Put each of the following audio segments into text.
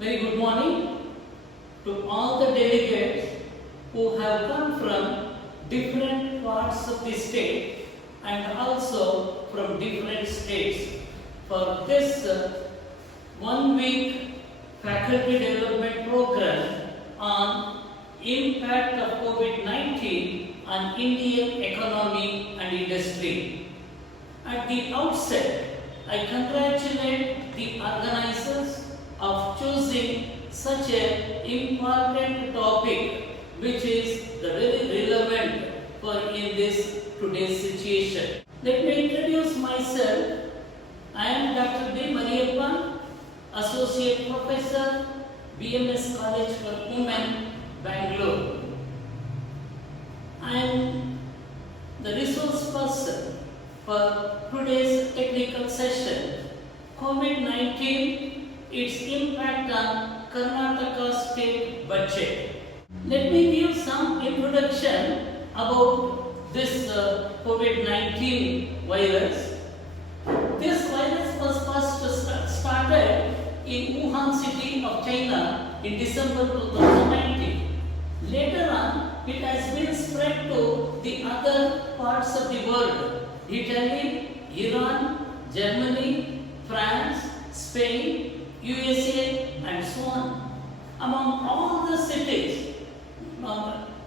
Very good morning to all the delegates who have come from different parts of the state and also from different states for this 1 week faculty development program on impact of COVID-19 on Indian economy and industry. At the outset, I congratulate the organizers of choosing such an important topic which is very relevant for in this today's situation. Let me introduce myself. I am Dr. B. Mariyappan, Associate Professor, BMS College for Women, Bangalore. I am the resource person for today's technical session. COVID-19, its impact on Karnataka state budget. Let me give some introduction about this COVID-19 virus. This virus was first started in Wuhan city of China in December 2019. Later on, it has been spread to the other parts of the world: Italy, Iran, Germany, France, Spain, USA, and so on. Among all the cities,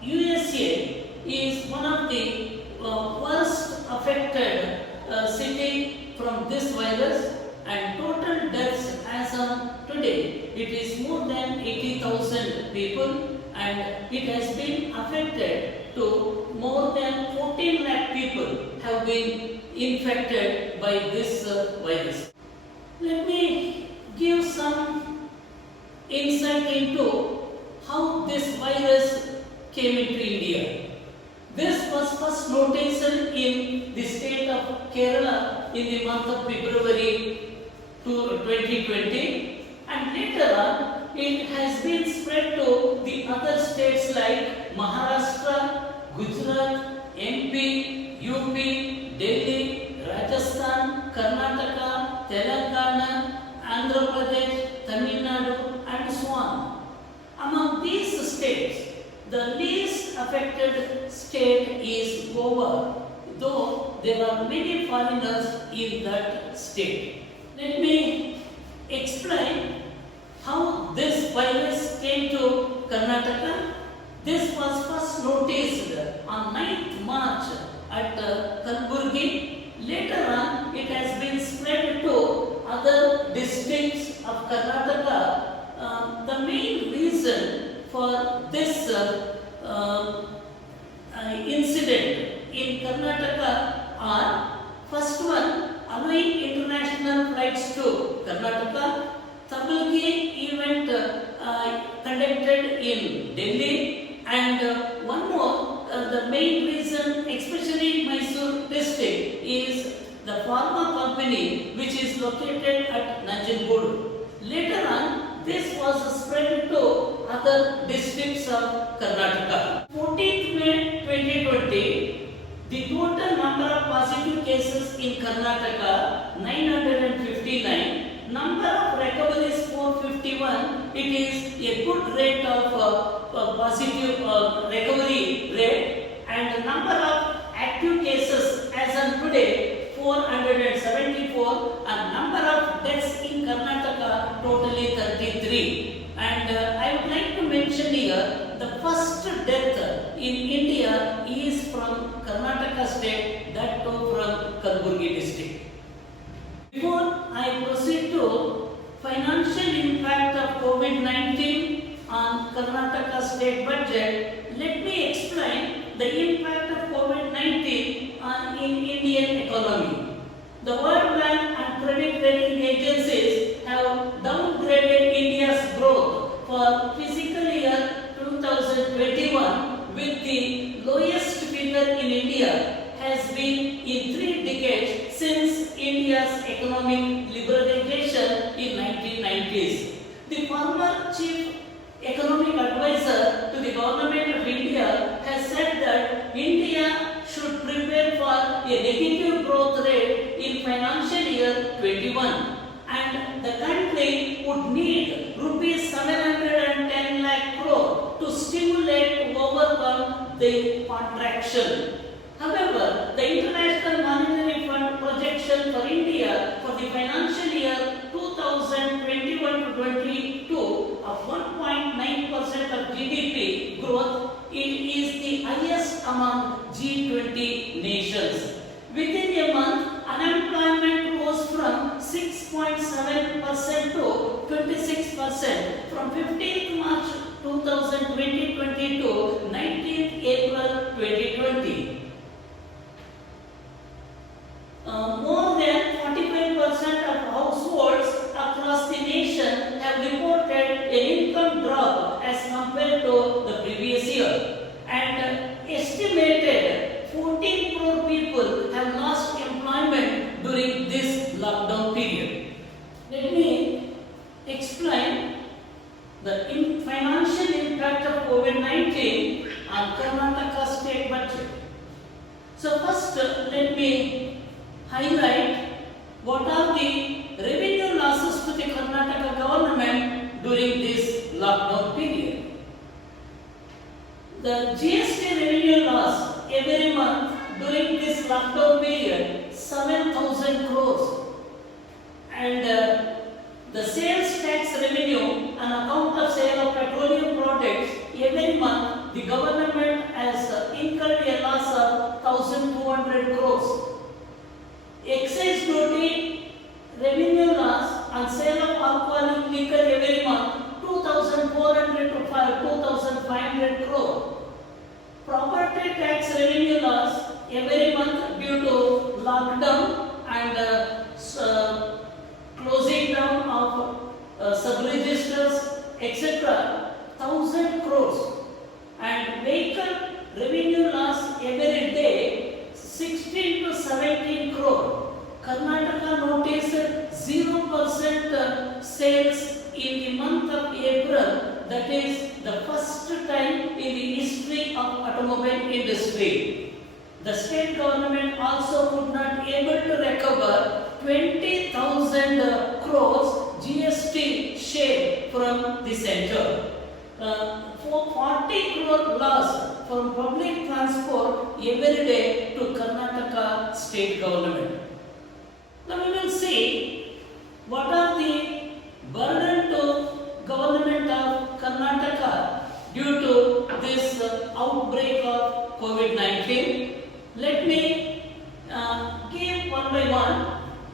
USA is one of the worst affected city from this virus, and total deaths as on today, it is more than 80,000 people, and it has been affected to more than 14 lakh people have been infected by this virus. Let me give some insight into how this virus came into India. This was first noticed in the state of Kerala in the month of February 2020, and later on it has been spread to the other states like Maharashtra, Gujarat, MP, UP, Delhi, Rajasthan, Karnataka, Telangana, Andhra Pradesh, Tamil Nadu, and so on. Among these states, the least affected state is Goa, though there are many foreigners in that state. Let me explain how this virus came to Karnataka. This was first noticed on 9th March at Kalburgi. Later on, it has been spread to other districts of Karnataka. The main reason for this incident in Karnataka are: first one, allowing international flights to Karnataka; Tabulgi event conducted in Delhi; and one more, the main reason, especially in Mysore district, is the pharma company which is located at Nanjangud. Later on, this was spread to other districts of Karnataka. 14th May 2020, the total number of positive cases in Karnataka 959. Number of recoveries 451. It is a good rate of positive recovery rate, and the number of active cases as on today 474, and number of deaths in Karnataka totally 33. And I would like to mention here, the first death in India is from Karnataka state, that too from Kalburgi district. Before I proceed to financial impact of COVID-19 on Karnataka state budget, let me explain the impact of COVID-19 in Indian economy. The World Bank and credit rating agencies have downgraded India's growth for fiscal year 2021, with the lowest figure in India has been in 3 decades since India's economic liberalization in 1990s. The former chief economic advisor to the government of India has said that India should prepare for a negative growth rate in financial year 21, and the country would need rupees the contraction. However, the International Monetary Fund projection for India for the financial year 2021-22 of 1.9% of GDP growth is the highest among G20 nations. Within a month, unemployment rose from 6.7% to 26% from 15th March 2020 to 19th April 2020. More than 45% of households across the nation have reported an income drop as compared to the previous year, and estimated 14 crore people have lost employment during this lockdown period. Let me explain the financial impact of COVID-19 on Karnataka state budget. So first, let me highlight what are the revenue losses to the Karnataka government during this lockdown period. The GST revenue loss every month during this lockdown period 7,000 crores, and the sales tax revenue on account of sale of petroleum products every month the government has incurred a loss of 1,200 crores. Excise duty revenue loss on sale of alcoholic liquor every month 2,400 to 2,500 crore. Property tax revenue loss every month due to lockdown and closing down of sub-registers, etc. 1,000 crores. And vehicle revenue loss every day 16 to 17 crore. Karnataka noticed 0% sales in the month of April. That is the first time in the history of automobile industry. The state government also could not able to recover 20,000 crores GST share from the center. For 40 crore loss from public transport every day to Karnataka state government. Now we will see what are the burden to government of Karnataka due to this outbreak of COVID-19. Let me give one by one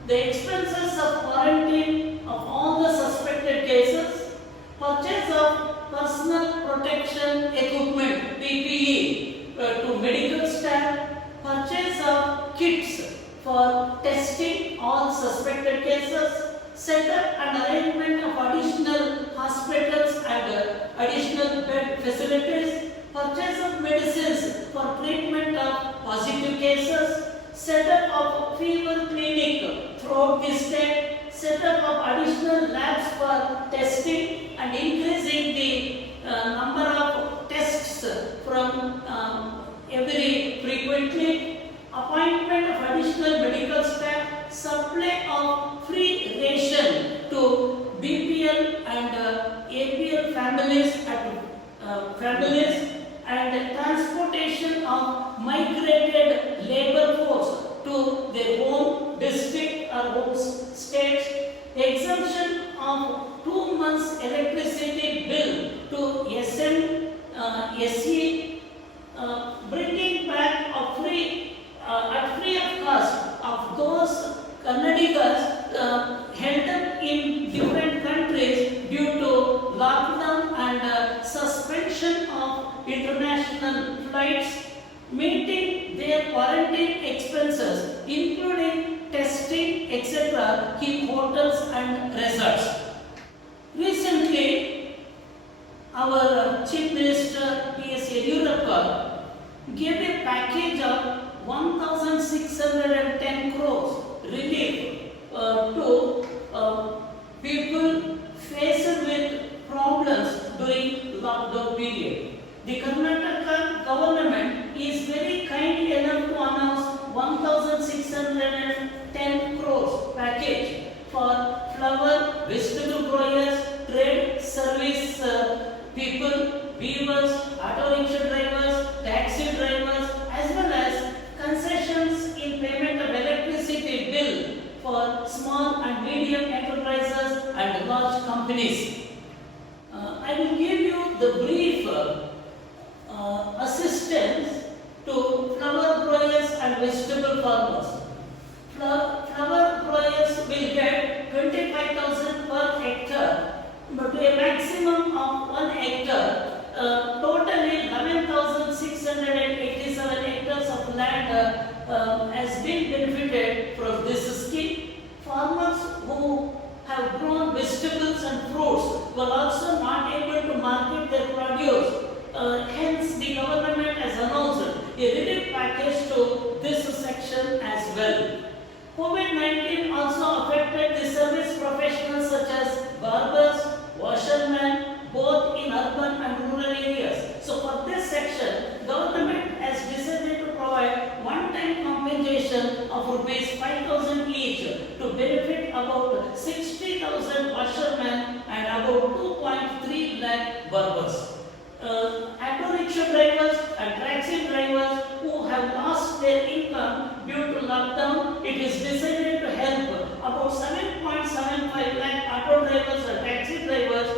the expenses of quarantine of all the suspected cases, purchase of personal protection equipment PPE to medical staff, purchase of kits for testing all suspected cases, set up and arrangement of additional hospitals and additional bed facilities, purchase of medicines for treatment of positive cases, set up of fever clinic throughout the state, set up of additional labs for testing and increasing the number of tests from every frequently, appointment of additional medical staff, supply of free ration to BPL and APL families and transportation of migrated labor force to their home district or home states, exemption of 2 months electricity bill to SE, bringing back of free at free of cost of those Kannadigas held up in different countries due to lockdown and suspension of international flights, meeting their quarantine expenses including testing, etc. in hotels and resorts. Recently, our Chief Minister P.S. Yediyurappa gave a package of 1,610 crores relief to people faced with problems during lockdown period. The Karnataka government is very kind enough to announce 1,610 crores package for flower, vegetable growers, trade, service people, weavers, auto rickshaw drivers, taxi companies. I will give you the brief assistance to flower growers and vegetable farmers. Flower growers will get 25,000 per hectare, but to a maximum of 1 hectare. Totally 11,687 hectares of land has been benefited from this scheme. Farmers who have grown vegetables and fruits were also not able to market their produce. Hence, the government has announced a relief package to this section as well. COVID-19 also affected the service professionals such as barbers, washermen, both in urban and rural areas. So for this section, government has decided to provide one-time compensation of rupees 5,000 each to benefit about 60,000 washermen and about 2.3 lakh barbers. Auto rickshaw drivers and taxi drivers who have lost their income due to lockdown, it is decided to help about 7.75 lakh auto drivers and taxi drivers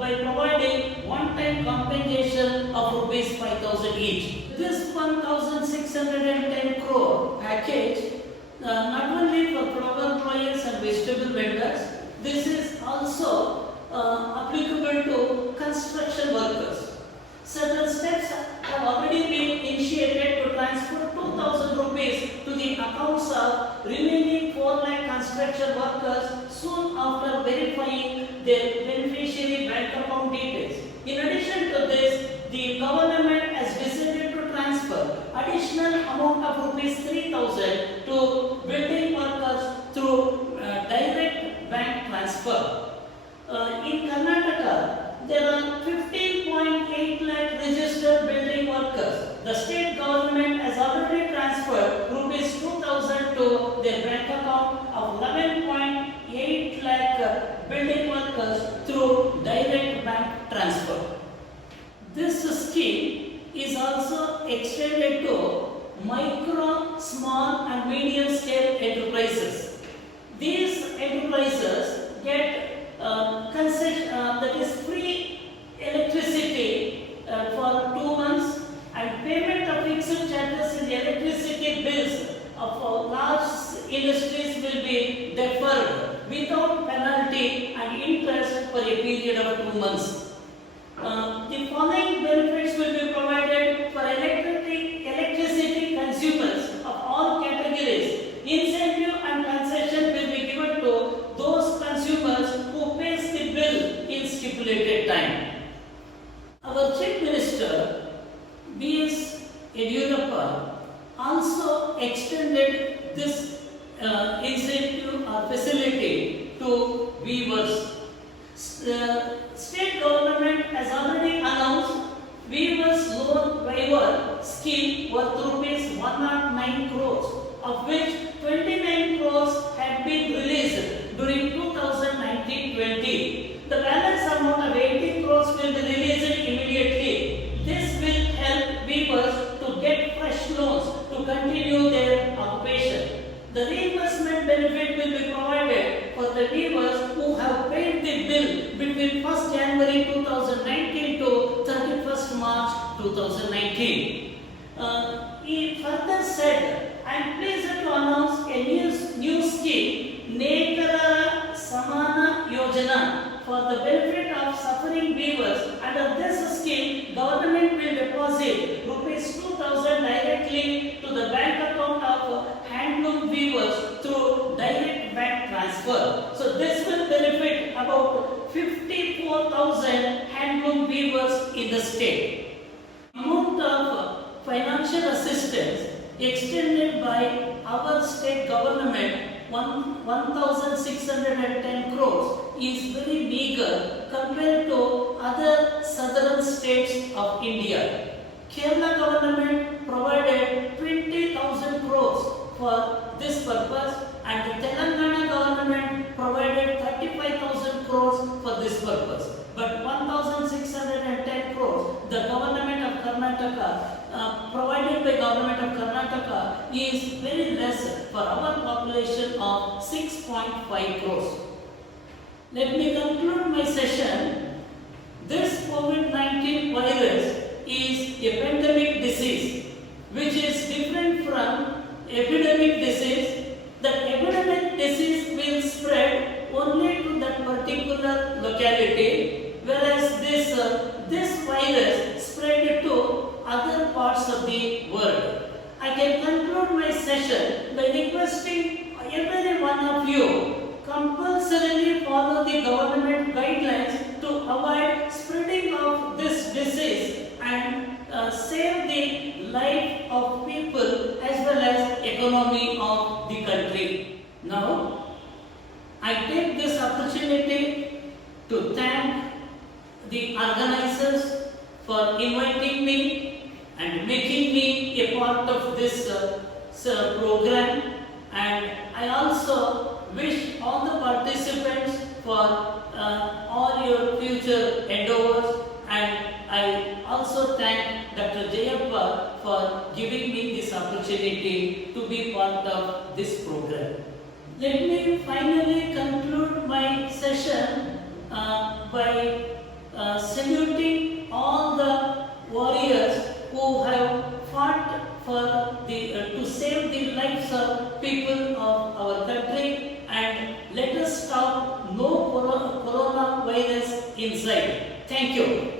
by providing one-time compensation of rupees 5,000 each. This 1,610 crore package not only for flower growers and vegetable vendors, this is also applicable to construction workers. Certain steps have already been initiated to transfer 2,000 rupees to the accounts of remaining 4 lakh construction workers soon after verifying their beneficiary bank account details. In addition to this, the government has decided to transfer additional amount of rupees 3,000 to building workers through direct bank transfer. In Karnataka, there are 15.8 lakh registered building workers. The state government has already transferred rupees 2,000 to their bank account of 11.8 lakh building workers through direct bank transfer. This scheme is also extended to micro, small and medium scale enterprises. These enterprises get concession, that is free electricity for 2 months, and payment of fixed charges in the electricity bills of large industries will be deferred without penalty and interest for a period of 2 months. The following benefits will be provided for electricity consumers of all categories. Incentive and concession will be given to those consumers who pays the bill in stipulated time. Our Chief Minister B.S. Yediyurappa also extended this incentive or facility to weavers. State government has already announced weavers loan waiver scheme worth rupees 109 crores, of which 29 crores had been released during 2019-20. The balance amount of 80 crores will be released immediately. This will help weavers to get fresh loans to continue their occupation. The reimbursement benefit will be provided for the weavers who have paid the bill between 1st January 2019 to 31st March 2019. He further said, I am pleased to announce a new scheme, Nekara Samana Yojana, for the benefit of suffering weavers. Under this scheme, government will deposit rupees 2,000 directly to the bank account of handloom weavers through direct bank transfer. So this will benefit about 54,000 handloom weavers in the state. Amount of financial assistance extended by our state government, 1,610 crores, is very meager compared to other southern states of India. Kerala government provided 20,000 crores for this purpose, and the Telangana government provided 35,000 crores for this purpose. But 1,610 crores, the government of Karnataka, provided by government of Karnataka, is very less for our population of 6.5 crores. Let me conclude my session. This COVID-19 virus is a pandemic disease which is different from epidemic disease. The epidemic disease will spread only to that particular locality, whereas this virus spread to other parts of the world. I can conclude my session by requesting every one of you compulsorily follow the government guidelines to avoid spreading of this disease and save the life of people as well as economy of the country. Now, I take this opportunity to thank the organizers for inviting me and making me a part of this program, and I also wish all the participants for all your future endeavors, and I also thank Dr. Jayappa for giving me this opportunity to be part of this program. Let me finally conclude my session by saluting all the warriors who have fought for to save the lives of people of our country, and let us stop no coronavirus inside. Thank you.